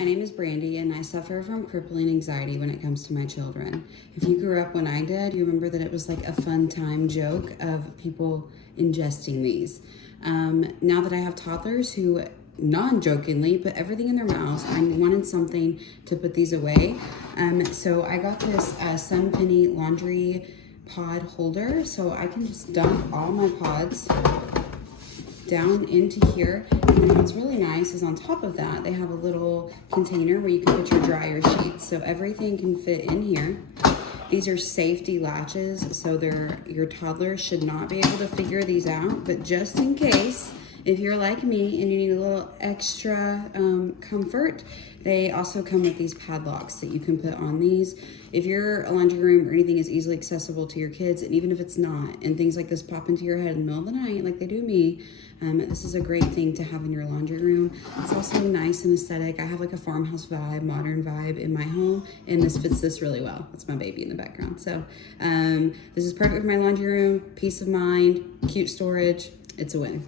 My name is Brandy and I suffer from crippling anxiety when it comes to my children. If you grew up when I did, you remember that it was like a fun time joke of people ingesting these. Now that I have toddlers who non-jokingly put everything in their mouths, I wanted something to put these away. So I got this SUNPENNY laundry pod holder, so I can just dump all my pods down into here. And then what's really nice is on top of that, they have a little container where you can put your dryer sheets, so everything can fit in here. These are safety latches, so your toddler should not be able to figure these out, but just in case, if you're like me and you need a little extra comfort, they also come with these padlocks that you can put on these. If your laundry room or anything is easily accessible to your kids, and even if it's not, and things like this pop into your head in the middle of the night like they do me, this is a great thing to have in your laundry room. It's also nice and aesthetic. I have like a farmhouse vibe, modern vibe in my home, and this fits this really well. That's my baby in the background. So this is perfect for my laundry room, peace of mind, cute storage. It's a win.